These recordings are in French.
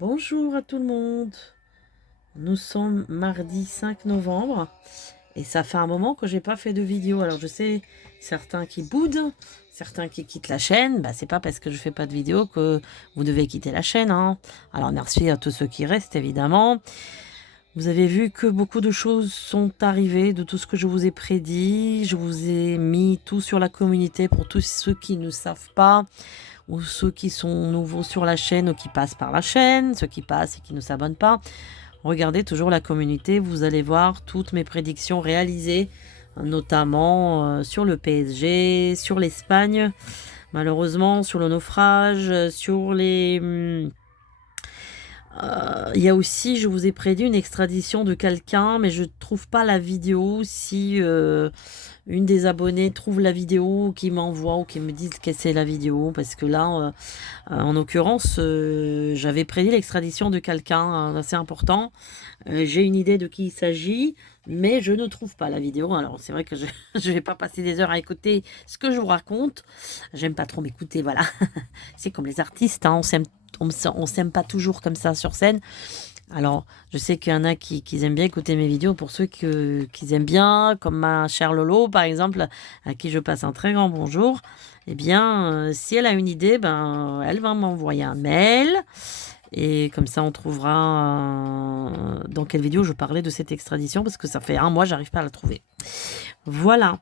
Bonjour à tout le monde. Nous sommes mardi 5 novembre et ça fait un moment que j'ai pas fait de vidéo. Alors je sais certains qui boudent, certains qui quittent la chaîne. C'est pas parce que je fais pas de vidéo que vous devez quitter la chaîne, hein. Alors merci à tous ceux qui restent évidemment. Vous avez vu que beaucoup de choses sont arrivées de tout ce que je vous ai prédit. Je vous ai mis tout sur la communauté pour tous ceux qui ne savent pas ou ceux qui sont nouveaux sur la chaîne ou qui passent par la chaîne, ceux qui passent et qui ne s'abonnent pas. Regardez toujours la communauté, vous allez voir toutes mes prédictions réalisées, notamment sur le PSG, sur l'Espagne, malheureusement, sur le naufrage, sur les... Il y a aussi, je vous ai prédit une extradition de quelqu'un, mais je ne trouve pas la vidéo. Si une des abonnées trouve la vidéo, qui m'envoie ou qui me dit que c'est la vidéo, parce que là, en l'occurrence, j'avais prédit l'extradition de quelqu'un assez important. J'ai une idée de qui il s'agit, mais je ne trouve pas la vidéo. Alors c'est vrai que je ne vais pas passer des heures à écouter ce que je vous raconte. J'aime pas trop m'écouter, voilà. C'est comme les artistes, hein, on s'aime pas toujours comme ça sur scène. Alors, je sais qu'il y en a qui aiment bien écouter mes vidéos. Pour ceux qui aiment bien, comme ma chère Lolo, par exemple, à qui je passe un très grand bonjour, eh bien, si elle a une idée, elle va m'envoyer un mail. Et comme ça, on trouvera dans quelle vidéo je parlais de cette extradition, parce que ça fait un mois, j'arrive pas à la trouver. Voilà.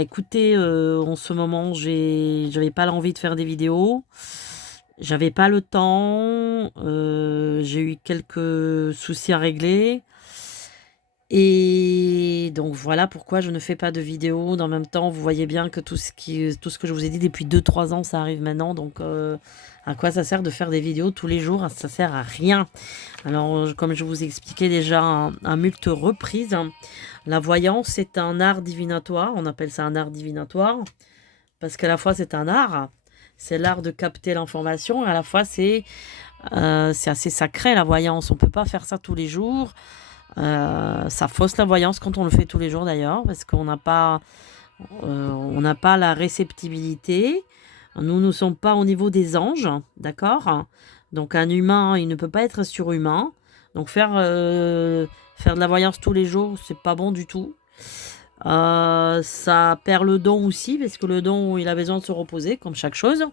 Écoutez, en ce moment, j'avais pas l'envie de faire des vidéos. J'avais pas le temps. J'ai eu quelques soucis à régler. Et donc voilà pourquoi je ne fais pas de vidéos. En même temps, vous voyez bien que tout ce que je vous ai dit depuis 2-3 ans, ça arrive maintenant. Donc à quoi ça sert de faire des vidéos tous les jours? Ça sert à rien. Alors comme je vous ai expliqué déjà un multes reprises, la voyance est un art divinatoire. On appelle ça un art divinatoire parce qu'à la fois c'est un art. C'est l'art de capter l'information. À la fois c'est assez sacré la voyance. On peut pas faire ça tous les jours. Ça fausse la voyance quand on le fait tous les jours d'ailleurs, parce qu'on n'a pas la réceptibilité. Nous ne sommes pas au niveau des anges, d'accord? Donc un humain, il ne peut pas être surhumain. Donc faire de la voyance tous les jours, c'est pas bon du tout. Ça perd le don aussi, parce que le don, il a besoin de se reposer, comme chaque chose.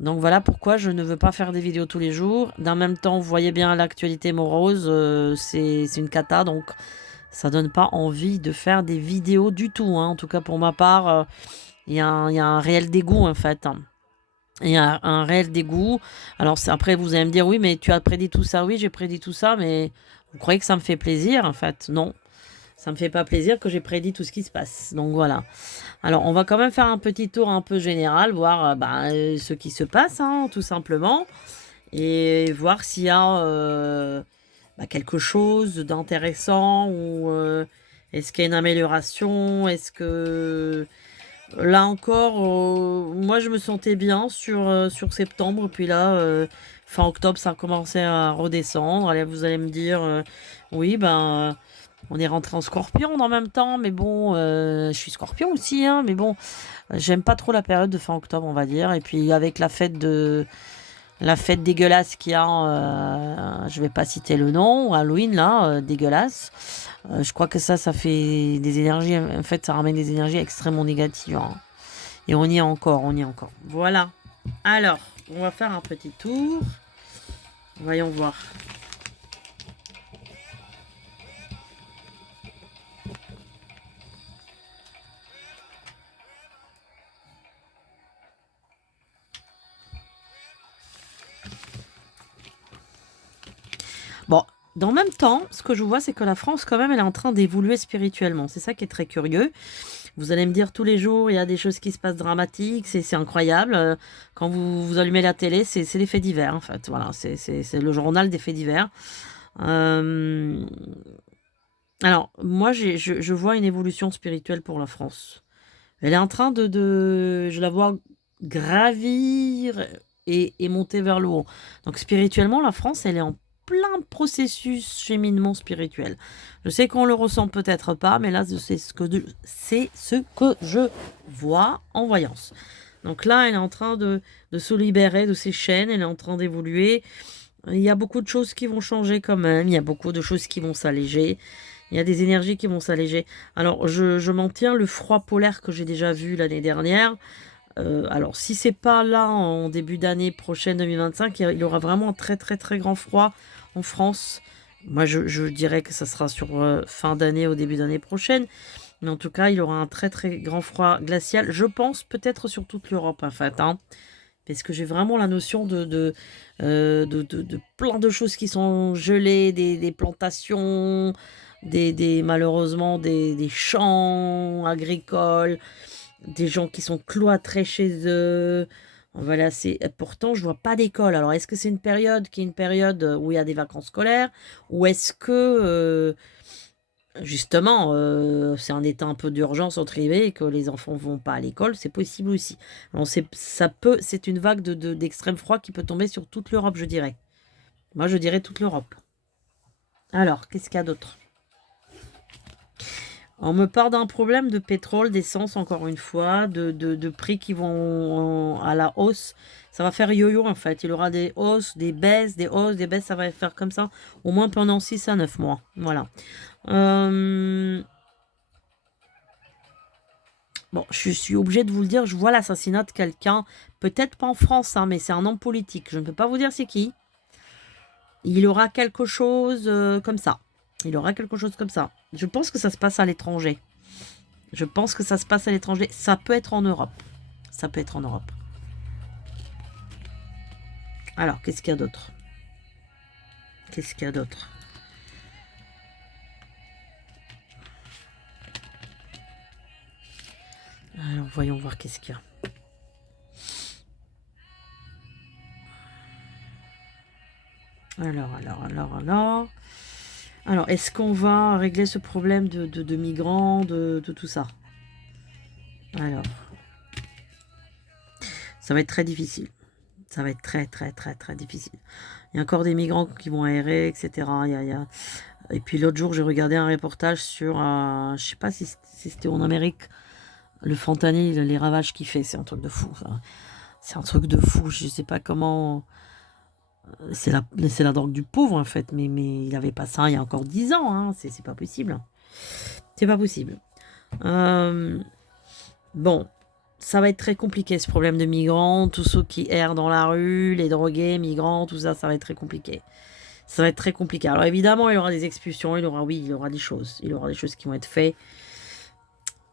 Donc voilà pourquoi je ne veux pas faire des vidéos tous les jours. D'un même temps, vous voyez bien l'actualité morose, c'est une cata, donc ça donne pas envie de faire des vidéos du tout, hein. En tout cas pour ma part, il y a un réel dégoût en fait, hein. Il y a un réel dégoût. Alors après vous allez me dire oui mais tu as prédit tout ça, oui j'ai prédit tout ça, mais vous croyez que ça me fait plaisir en fait? Non. Ça me fait pas plaisir que j'ai prédit tout ce qui se passe. Donc voilà. Alors on va quand même faire un petit tour un peu général, voir ce qui se passe, hein, tout simplement. Et voir s'il y a quelque chose d'intéressant ou est-ce qu'il y a une amélioration. Est-ce que... Là encore, moi je me sentais bien sur septembre. Puis là, fin octobre, ça a commencé à redescendre. Allez, vous allez me dire, oui, on est rentré en scorpion en même temps, mais bon, je suis scorpion aussi, hein, mais bon, j'aime pas trop la période de fin octobre, on va dire. Et puis avec la fête dégueulasse qu'il y a, je vais pas citer le nom, Halloween là, dégueulasse. Je crois que ça fait des énergies, en fait, ça ramène des énergies extrêmement négatives, hein. Et on y est encore, on y est encore. Voilà. Alors, on va faire un petit tour. Voyons voir. Bon, dans le même temps, ce que je vois, c'est que la France, quand même, elle est en train d'évoluer spirituellement. C'est ça qui est très curieux. Vous allez me dire tous les jours, il y a des choses qui se passent dramatiques, c'est incroyable. Quand vous allumez la télé, c'est les faits divers, en fait. Voilà, c'est le journal des faits divers. Alors, moi, je vois une évolution spirituelle pour la France. Elle est en train je la vois gravir et monter vers le haut. Donc, spirituellement, la France, elle est en plein processus cheminement spirituel. Je sais qu'on le ressent peut-être pas, mais là, c'est ce que je vois en voyance. Donc là, elle est en train de se libérer de ses chaînes, elle est en train d'évoluer. Il y a beaucoup de choses qui vont changer quand même, il y a beaucoup de choses qui vont s'alléger, il y a des énergies qui vont s'alléger. Alors, je m'en tiens le froid polaire que j'ai déjà vu l'année dernière. Alors, si c'est pas là en début d'année prochaine 2025, il y aura vraiment un très très très grand froid en France. Moi, je dirais que ça sera sur fin d'année au début d'année prochaine. Mais en tout cas, il y aura un très très grand froid glacial. Je pense peut-être sur toute l'Europe, en fait. Hein, parce que j'ai vraiment la notion de plein de choses qui sont gelées, des plantations, malheureusement des champs agricoles, des gens qui sont cloîtrés chez eux. Voilà, pourtant je vois pas d'école. Alors est-ce que c'est une période qui est une période où il y a des vacances scolaires, ou est-ce que justement c'est un état un peu d'urgence entre guillemets et que les enfants vont pas à l'école? C'est possible aussi. Alors, c'est une vague d'extrême froid qui peut tomber sur toute l'Europe, je dirais. Moi, je dirais toute l'Europe. Alors, qu'est-ce qu'il y a d'autre? On me parle d'un problème de pétrole, d'essence, encore une fois, de prix qui vont à la hausse. Ça va faire yo-yo, en fait. Il y aura des hausses, des baisses, des hausses, des baisses. Ça va faire comme ça, au moins pendant 6 à 9 mois. Voilà. Bon, je suis obligée de vous le dire, je vois l'assassinat de quelqu'un. Peut-être pas en France, hein, mais c'est un homme politique. Je ne peux pas vous dire c'est qui. Il aura quelque chose comme ça. Il aura quelque chose comme ça. Je pense que ça se passe à l'étranger. Je pense que ça se passe à l'étranger. Ça peut être en Europe. Ça peut être en Europe. Alors, qu'est-ce qu'il y a d'autre? Qu'est-ce qu'il y a d'autre? Alors, voyons voir qu'est-ce qu'il y a. Alors, est-ce qu'on va régler ce problème de migrants, de tout ça? Alors, ça va être très difficile. Ça va être très, très, très, très difficile. Il y a encore des migrants qui vont aérer, etc. Et puis l'autre jour, j'ai regardé un reportage sur, je sais pas si c'était en Amérique, le fentanyl, les ravages qu'il fait. C'est un truc de fou, ça. C'est un truc de fou. Je sais pas comment... C'est la drogue du pauvre, en fait. Mais il avait pas ça il y a encore 10 ans. Hein. C'est pas possible. C'est pas possible. Bon, ça va être très compliqué, ce problème de migrants. Tous ceux qui errent dans la rue, les drogués, migrants, tout ça, ça va être très compliqué. Ça va être très compliqué. Alors évidemment, il y aura des expulsions, il y aura des choses. Il y aura des choses qui vont être faites.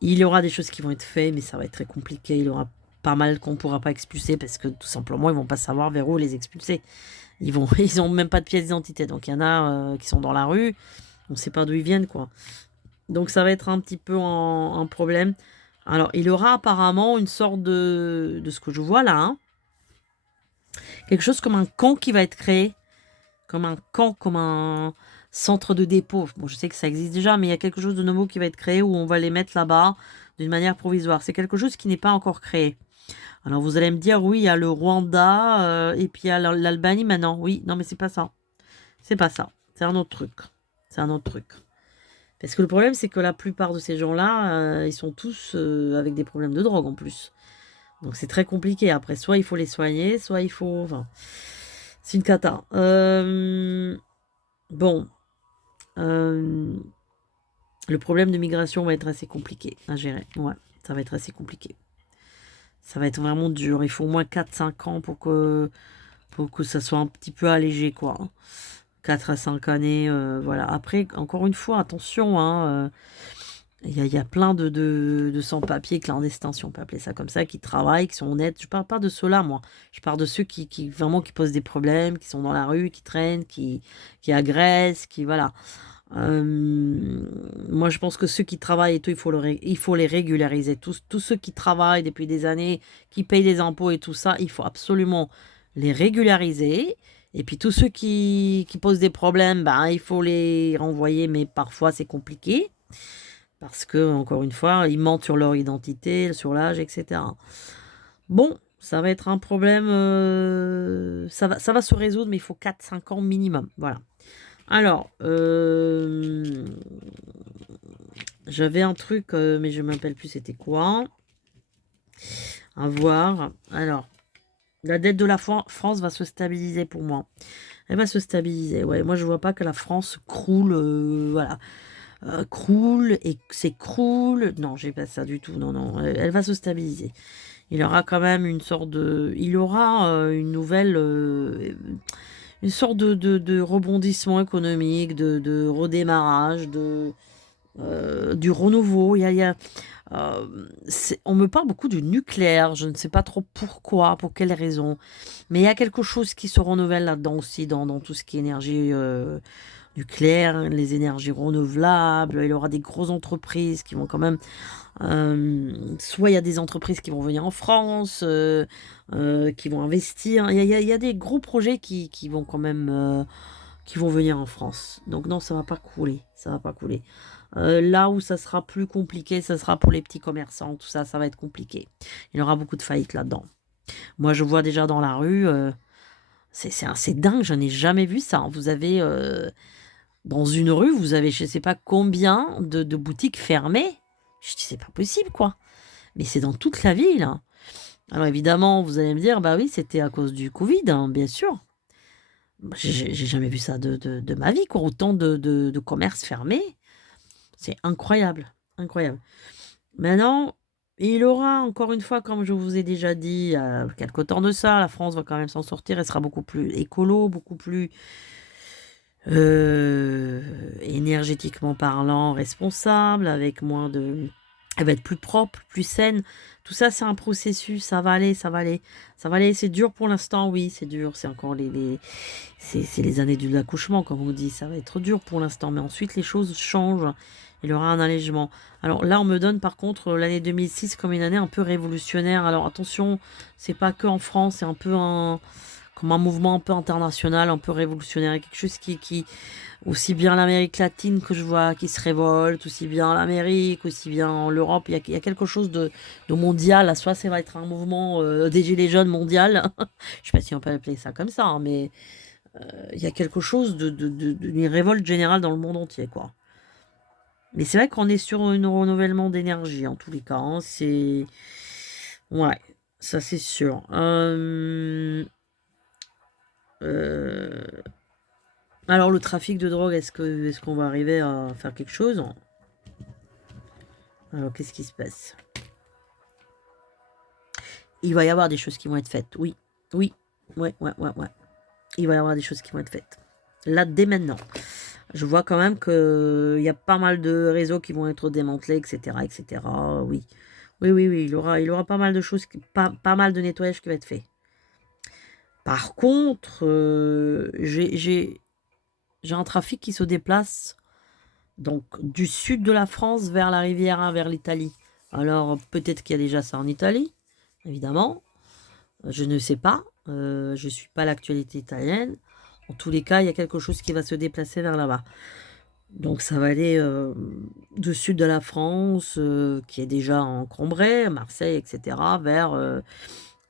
Il y aura des choses qui vont être faites, mais ça va être très compliqué. Il y aura pas mal qu'on ne pourra pas expulser parce que tout simplement, ils vont pas savoir vers où les expulser. Ils ont même pas de pièce d'identité. Donc il y en a qui sont dans la rue, on ne sait pas d'où ils viennent, quoi. Donc ça va être un petit peu un problème. Alors il y aura apparemment une sorte de ce que je vois là, hein, quelque chose comme un camp qui va être créé, comme un camp, comme un centre de dépôt. Bon, je sais que ça existe déjà, mais il y a quelque chose de nouveau qui va être créé où on va les mettre là-bas d'une manière provisoire. C'est quelque chose qui n'est pas encore créé. Alors vous allez me dire, oui, il y a le Rwanda et puis il y a l'Albanie maintenant. Oui, non, mais c'est pas ça. C'est pas ça. C'est un autre truc. C'est un autre truc. Parce que le problème, c'est que la plupart de ces gens-là, ils sont tous avec des problèmes de drogue en plus. Donc c'est très compliqué. Après, soit il faut les soigner, soit il faut... Enfin, c'est une cata. Bon. Le problème de migration va être assez compliqué à gérer. Ouais, ça va être assez compliqué. Ça va être vraiment dur. Il faut au moins 4-5 ans pour que ça soit un petit peu allégé, quoi. 4 à 5 années, voilà. Après, encore une fois, attention, hein, il y a plein de sans-papiers clandestins, si on peut appeler ça comme ça, qui travaillent, qui sont honnêtes. Je parle pas de ceux-là, moi. Je parle de ceux qui vraiment qui posent des problèmes, qui sont dans la rue, qui traînent, qui agressent, qui voilà. Moi, je pense que ceux qui travaillent et tout, il faut les régulariser. Tous ceux qui travaillent depuis des années, qui payent des impôts et tout ça, il faut absolument les régulariser. Et puis tous ceux qui posent des problèmes, ben, il faut les renvoyer, mais parfois c'est compliqué. Parce que, encore une fois, ils mentent sur leur identité, sur l'âge, etc. Bon, ça va être un problème. Ça va se résoudre, mais il faut 4-5 ans minimum. Voilà. Alors, j'avais un truc, mais je ne m'appelle plus, c'était quoi? À voir. Alors, la dette de la France va se stabiliser pour moi. Elle va se stabiliser, ouais. Moi, je vois pas que la France croule, voilà. Croule et s'écroule. Non, j'ai pas ça du tout. Non, non. Elle va se stabiliser. Il aura quand même une sorte de... Il aura une nouvelle... une sorte de rebondissement économique, de redémarrage, du renouveau. On me parle beaucoup du nucléaire. Je ne sais pas trop pourquoi, pour quelles raisons. Mais il y a quelque chose qui se renouvelle là-dedans aussi, dans tout ce qui est énergie nucléaire, les énergies renouvelables. Il y aura des grosses entreprises qui vont quand même... soit il y a des entreprises qui vont venir en France, qui vont investir. Il y a des gros projets qui vont quand même... qui vont venir en France. Donc non, ça va pas couler. Ça va pas couler. Là où ça sera plus compliqué, ça sera pour les petits commerçants. Tout ça, ça va être compliqué. Il y aura beaucoup de faillites là-dedans. Moi, je vois déjà dans la rue... c'est dingue, je n'ai jamais vu ça. Vous avez... dans une rue, vous avez je sais pas combien de boutiques fermées. Je dis, c'est pas possible, quoi. Mais c'est dans toute la ville, hein. Alors évidemment, vous allez me dire, bah oui, c'était à cause du Covid, hein, bien sûr. J'ai jamais vu ça de ma vie, quoi. Autant de commerces fermés. C'est incroyable, incroyable. Maintenant, il aura, encore une fois, comme je vous ai déjà dit, il y a quelque temps de ça, la France va quand même s'en sortir. Elle sera beaucoup plus écolo, beaucoup plus énergétiquement parlant, responsable, avec moins de... Elle va être plus propre, plus saine. Tout ça, c'est un processus. Ça va aller, ça va aller. Ça va aller. C'est dur pour l'instant, oui, c'est dur. C'est encore c'est les années de l'accouchement, comme on dit. Ça va être dur pour l'instant. Mais ensuite, les choses changent. Il y aura un allègement. Alors là, on me donne par contre l'année 2006 comme une année un peu révolutionnaire. Alors attention, c'est pas que en France, c'est un peu comme un mouvement un peu international, un peu révolutionnaire, quelque chose qui aussi bien l'Amérique latine que je vois qui se révolte, aussi bien l'Amérique, aussi bien l'Europe, il y a quelque chose de mondial, soit ça va être un mouvement des gilets jaunes mondial, je sais pas si on peut appeler ça comme ça, hein, mais il y a quelque chose d'une révolte générale dans le monde entier, quoi. Mais c'est vrai qu'on est sur un renouvellement d'énergie, en tous les cas, hein, c'est... Ouais, ça c'est sûr. Alors le trafic de drogue, est-ce qu'on va arriver à faire quelque chose? Alors qu'est-ce qui se passe? Il va y avoir des choses qui vont être faites, oui. Oui, ouais. Il va y avoir des choses qui vont être faites. Là, dès maintenant. Je vois quand même qu'il y a pas mal de réseaux qui vont être démantelés, etc. etc. Oui. Oui. Il aura pas mal de choses, pas mal de nettoyage qui va être fait. Par contre, j'ai un trafic qui se déplace donc du sud de la France vers la Riviera, vers l'Italie. Alors peut-être qu'il y a déjà ça en Italie, évidemment. Je ne sais pas. Je ne suis pas l'actualité italienne. En tous les cas, il y a quelque chose qui va se déplacer vers là-bas. Donc ça va aller du sud de la France, qui est déjà encombré, Marseille, etc., vers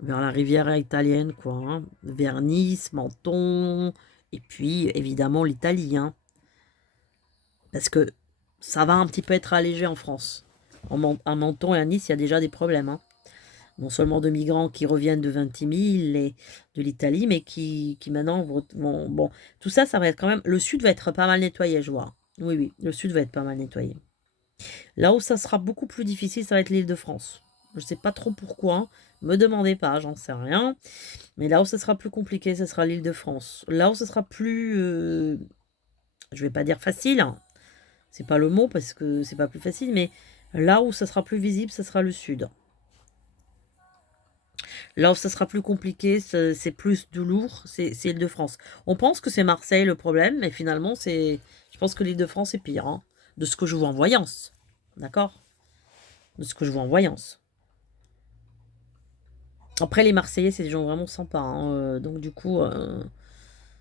la Riviera italienne, quoi, hein. Vers Nice, Menton, et puis évidemment l'Italie, hein. Parce que ça va un petit peu être allégé en France. À Menton et à Nice, il y a déjà des problèmes, hein. Non seulement de migrants qui reviennent de Ventimille et de l'Italie, mais qui maintenant vont... Bon, tout ça, ça va être quand même... Le sud va être pas mal nettoyé, je vois. Oui, le sud va être pas mal nettoyé. Là où ça sera beaucoup plus difficile, ça va être l'Île-de-France. Je ne sais pas trop pourquoi. Me demandez pas, j'en sais rien. Mais là où ça sera plus compliqué, ce sera l'Île-de-France. Là où ça sera plus... je vais pas dire facile, hein. C'est pas le mot parce que c'est pas plus facile, mais là où ça sera plus visible, ça sera le sud. Là où ça sera plus compliqué, c'est plus de lourd, c'est l'Île-de-France. On pense que c'est Marseille le problème, mais finalement, je pense que l'Île-de-France est pire, hein, de ce que je vois en voyance. D'accord? De ce que je vois en voyance. Après, les Marseillais, c'est des gens vraiment sympas, hein, donc du coup,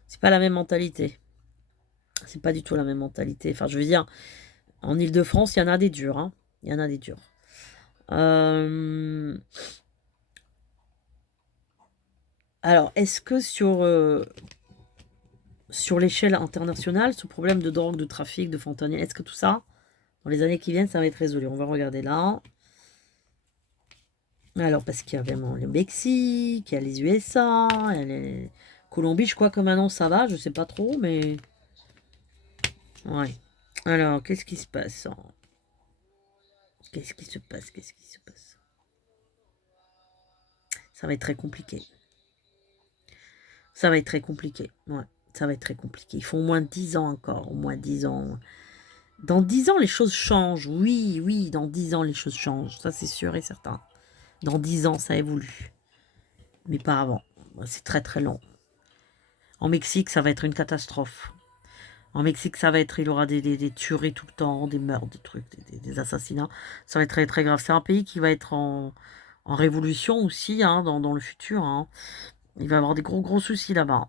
c'est pas la même mentalité. C'est pas du tout la même mentalité. Enfin, je veux dire, en Île-de-France, il y en a des durs, hein. Il y en a des durs. Alors, est-ce que sur l'échelle internationale, ce problème de drogue, de trafic, de fentanyl, est-ce que tout ça, dans les années qui viennent, ça va être résolu? On va regarder là. Alors, parce qu'il y a vraiment le Mexique, il y a les USA, il y a les... Colombie, je crois que maintenant ça va, je sais pas trop, mais... Ouais. Alors, qu'est-ce qui se passe? Qu'est-ce qui se passe? Qu'est-ce qui se passe? Ça va être très compliqué. Ça va être très compliqué. Ouais, ça va être très compliqué. Il faut au moins 10 ans encore, au moins 10 ans. Dans 10 ans, les choses changent. Oui, oui, dans 10 ans, les choses changent. Ça, c'est sûr et certain. Dans 10 ans, ça évolue. Mais pas avant. C'est très, très long. En Mexique, ça va être une catastrophe. En Mexique, ça va être, il y aura des tueries tout le temps, des meurtres, des trucs, des assassinats. Ça va être très, très grave. C'est un pays qui va être en révolution aussi, hein, dans le futur, hein. Il va y avoir des gros, gros soucis là-bas.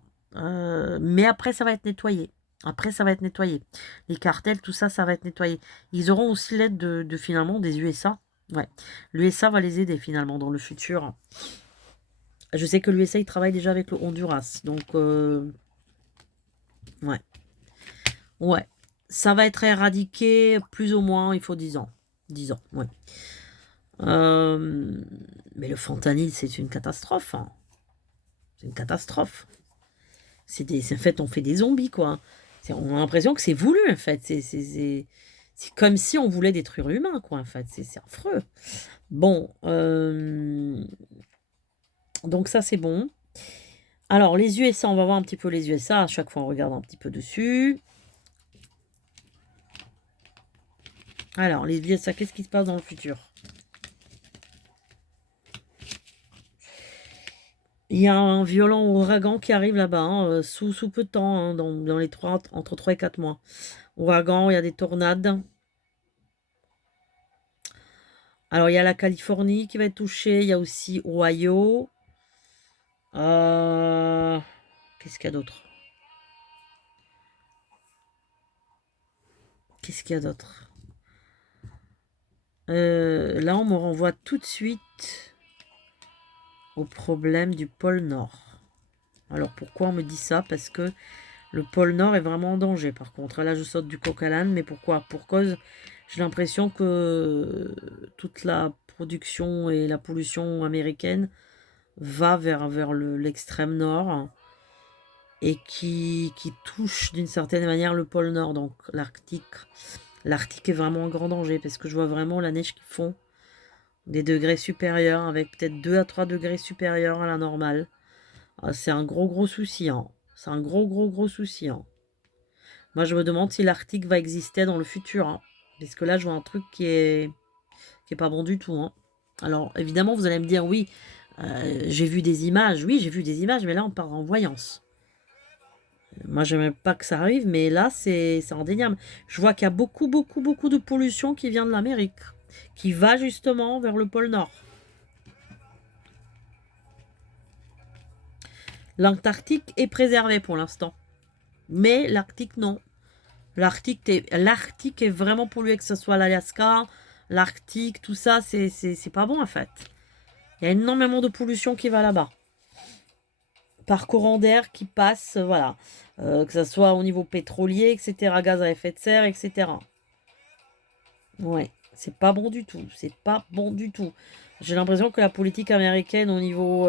Mais après, ça va être nettoyé. Après, ça va être nettoyé. Les cartels, tout ça, ça va être nettoyé. Ils auront aussi l'aide de finalement des USA. Ouais. L'USA va les aider finalement dans le futur. Je sais que l'USA, il travaille déjà avec le Honduras. Donc, ouais. Ouais. Ça va être éradiqué plus ou moins, il faut 10 ans. 10 ans, ouais. Mais le fentanyl, c'est une catastrophe, hein. C'est une catastrophe. En fait, on fait des zombies, quoi. On a l'impression que c'est voulu, en fait. C'est comme si on voulait détruire l'humain, quoi, en fait. C'est affreux. Bon, donc ça, c'est bon. Alors, les USA, on va voir un petit peu les USA. À chaque fois, on regarde un petit peu dessus. Alors, les USA, qu'est-ce qui se passe dans le futur? Il y a un violent ouragan qui arrive là-bas, hein, sous peu de temps, hein, dans les entre 3 et 4 mois. Ouragan, il y a des tornades. Alors, il y a la Californie qui va être touchée. Il y a aussi Ohio. Qu'est-ce qu'il y a d'autre? Qu'est-ce qu'il y a d'autre? Là, on me renvoie tout de suite au problème du pôle Nord. Alors, pourquoi on me dit ça? Parce que le pôle Nord est vraiment en danger. Par contre, là, je saute du coq à l'âne. Mais pourquoi? Pour cause, j'ai l'impression que toute la production et la pollution américaine va vers l'extrême nord et qui touche d'une certaine manière le pôle Nord, donc l'Arctique. L'Arctique est vraiment en grand danger parce que je vois vraiment la neige qui fond des degrés supérieurs, avec peut-être 2 à 3 degrés supérieurs à la normale. Ah, c'est un gros gros souci, hein. C'est un gros gros gros souci, hein. Moi, je me demande si l'Arctique va exister dans le futur, hein. Parce que là, je vois un truc qui est pas bon du tout, hein. Alors, évidemment, vous allez me dire, oui, j'ai vu des images. Oui, j'ai vu des images, mais là, on part en voyance. Moi, j'aime pas que ça arrive, mais là, c'est indéniable. Je vois qu'il y a beaucoup, beaucoup, beaucoup de pollution qui vient de l'Amérique, qui va justement vers le pôle Nord. L'Antarctique est préservé pour l'instant, mais l'Arctique, non. L'Arctique est vraiment pollué, que ce soit l'Alaska, l'Arctique, tout ça, c'est pas bon en fait. Il y a énormément de pollution qui va là-bas. Par courant d'air qui passe, voilà. Que ce soit au niveau pétrolier, etc., gaz à effet de serre, etc. Ouais, c'est pas bon du tout. C'est pas bon du tout. J'ai l'impression que la politique américaine au niveau,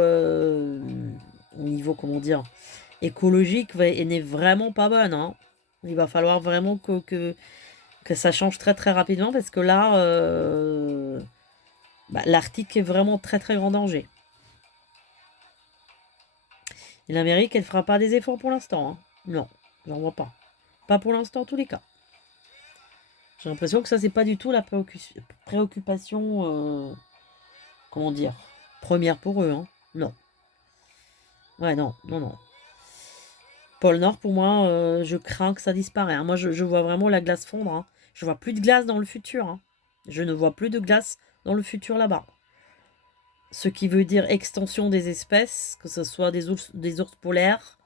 comment dire, écologique n'est vraiment pas bonne, hein. Il va falloir vraiment que ça change très très rapidement parce que là, l'Arctique est vraiment très très grand danger. Et l'Amérique, elle fera pas des efforts pour l'instant, hein. Non, j'en vois pas. Pas pour l'instant en tous les cas. J'ai l'impression que ça, c'est pas du tout la préoccupation, comment dire, première pour eux, hein. Non. Ouais, non, non, non. Pôle Nord, pour moi, je crains que ça disparaisse, hein. Moi, je vois vraiment la glace fondre, hein. Je vois plus de glace dans le futur, hein. Je ne vois plus de glace dans le futur là-bas. Ce qui veut dire extension des espèces, que ce soit des ours polaires,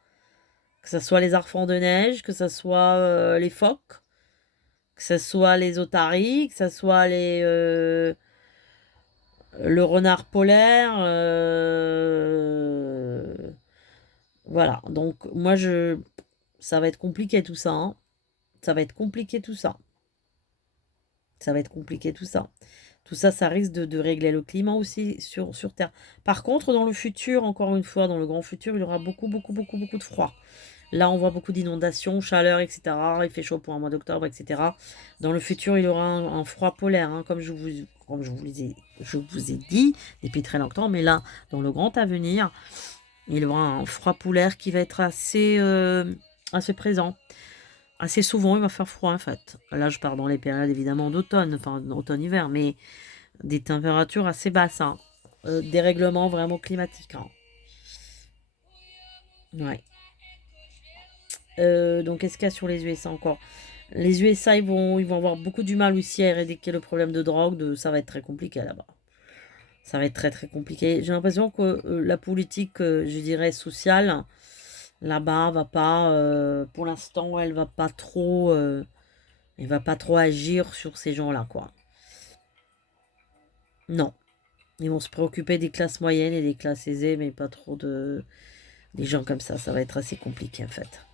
que ce soit les arfans de neige, que ce soit les phoques, que ce soit les otaries, que ce soit le renard polaire. Voilà, donc moi, ça va être compliqué tout ça, hein. Ça va être compliqué tout ça. Ça va être compliqué tout ça. Tout ça, ça risque de régler le climat aussi sur Terre. Par contre, dans le futur, encore une fois, dans le grand futur, il y aura beaucoup, beaucoup, beaucoup, beaucoup de froid. Là, on voit beaucoup d'inondations, chaleur, etc. Il fait chaud pour un mois d'octobre, etc. Dans le futur, il y aura un froid polaire, hein, je vous ai dit depuis très longtemps. Mais là, dans le grand avenir, il y aura un froid polaire qui va être assez présent. Assez souvent, il va faire froid, en fait. Là, je pars dans les périodes, évidemment, d'automne, enfin, automne-hiver, mais des températures assez basses, hein. Dérèglement vraiment climatique, hein. Ouais. Donc, qu'est-ce qu'il y a sur les USA encore? Les USA, ils vont avoir beaucoup du mal aussi à éradiquer le problème de drogue. Ça va être très compliqué là-bas. Ça va être très très compliqué. J'ai l'impression que la politique, je dirais, sociale, là-bas, va pas, pour l'instant, elle va pas trop agir sur ces gens-là, quoi. Non. Ils vont se préoccuper des classes moyennes et des classes aisées, mais pas trop des gens comme ça. Ça va être assez compliqué, en fait.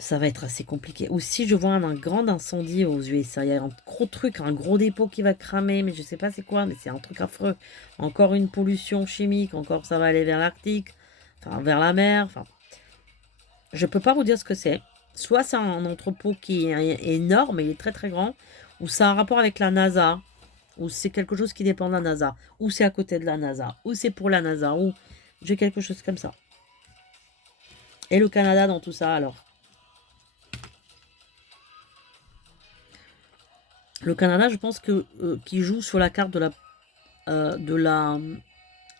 Ça va être assez compliqué. Aussi, je vois un grand incendie aux USA. Il y a un gros truc, un gros dépôt qui va cramer, mais je sais pas c'est quoi, mais c'est un truc affreux. Encore une pollution chimique, encore ça va aller vers l'Arctique, enfin vers la mer. Enfin, je peux pas vous dire ce que c'est. Soit c'est un entrepôt qui est énorme, il est très très grand, ou ça a un rapport avec la NASA, ou c'est quelque chose qui dépend de la NASA, ou c'est à côté de la NASA, ou c'est pour la NASA, ou j'ai quelque chose comme ça. Et le Canada dans tout ça alors? Le Canada, je pense que qui joue sur la carte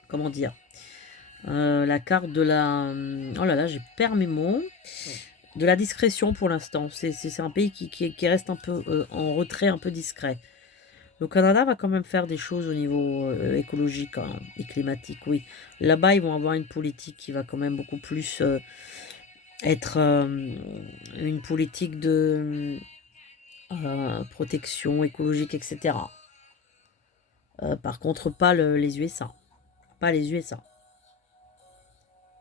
comment dire, la carte de la, oh là là, j'ai perdu mes mots, de la discrétion pour l'instant. C'est un pays qui reste un peu en retrait, un peu discret. Le Canada va quand même faire des choses au niveau écologique, hein, et climatique, oui. Là-bas, ils vont avoir une politique qui va quand même beaucoup plus être une politique de protection écologique, etc. Par contre, pas les USA. Pas les USA.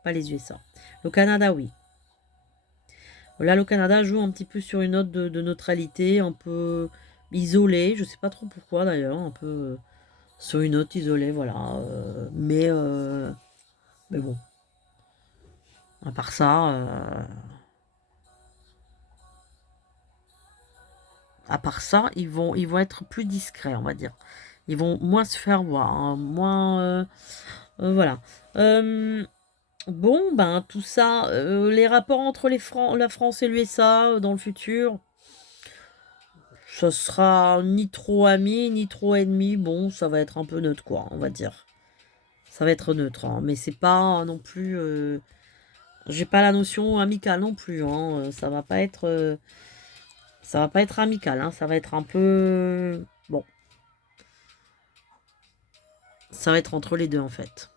Pas les USA. Le Canada, oui. Là, le Canada joue un petit peu sur une note de neutralité, un peu isolée. Je sais pas trop pourquoi d'ailleurs. Un peu sur une note isolée, voilà. Mais bon. À part ça. Ils vont être plus discrets, on va dire. Ils vont moins se faire voir, hein, moins. Voilà. Bon, ben tout ça, les rapports entre la France et l'USA dans le futur, ça sera ni trop ami, ni trop ennemi. Bon, ça va être un peu neutre, quoi, on va dire. Ça va être neutre, hein, mais c'est pas non plus. J'ai pas la notion amicale non plus, hein, ça va pas être amical, hein, ça va être un peu. Bon, ça va être entre les deux en fait.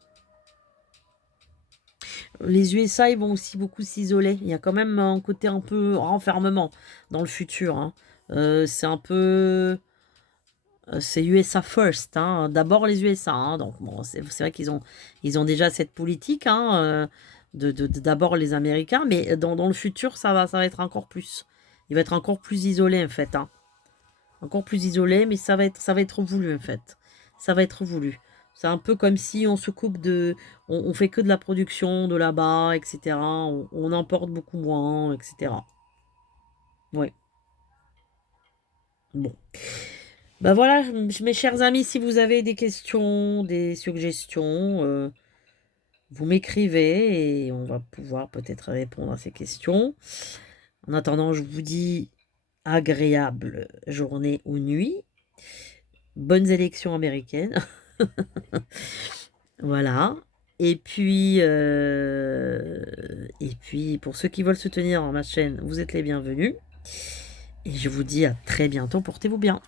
Les USA, ils vont aussi beaucoup s'isoler. Il y a quand même un côté un peu renfermement dans le futur, hein. C'est un peu. C'est USA first, hein. D'abord les USA, hein. Donc bon, c'est vrai qu'ils ont déjà cette politique, hein, d'abord les Américains, mais dans le futur, ça va être encore plus. Il va être encore plus isolé en fait, hein. Encore plus isolé, mais ça va être voulu en fait. Ça va être voulu. C'est un peu comme si on se coupe on fait que de la production de là-bas, etc. On importe beaucoup moins, etc. Ouais. Bon. Ben voilà, mes chers amis, si vous avez des questions, des suggestions, vous m'écrivez et on va pouvoir peut-être répondre à ces questions. En attendant, je vous dis agréable journée ou nuit. Bonnes élections américaines. Voilà. Et puis, pour ceux qui veulent soutenir ma chaîne, vous êtes les bienvenus. Et je vous dis à très bientôt. Portez-vous bien.